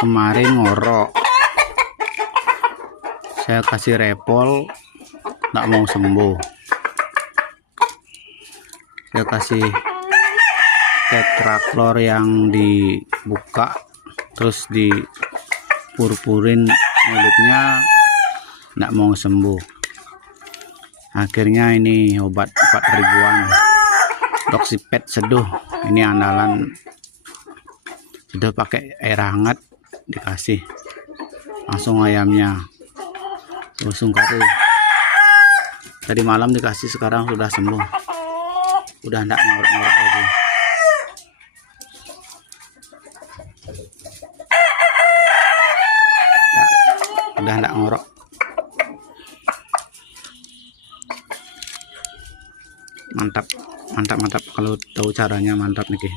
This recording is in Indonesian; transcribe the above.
kemarin ngorok, saya kasih repol nggak mau sembuh, saya kasih tetraklor yang dibuka terus dipurpurin mulutnya nggak mau sembuh. Akhirnya ini obat 4 ribuan Doxipet seduh, ini andalan. Sudah pakai air hangat dikasih, langsung ayamnya langsung karu. Tadi malam dikasih, sekarang sudah sembuh, udah enggak ngorok-ngorok lagi. Ya, udah enggak ngorok. Mantap, mantap, mantap. Kalau tahu caranya mantap nih.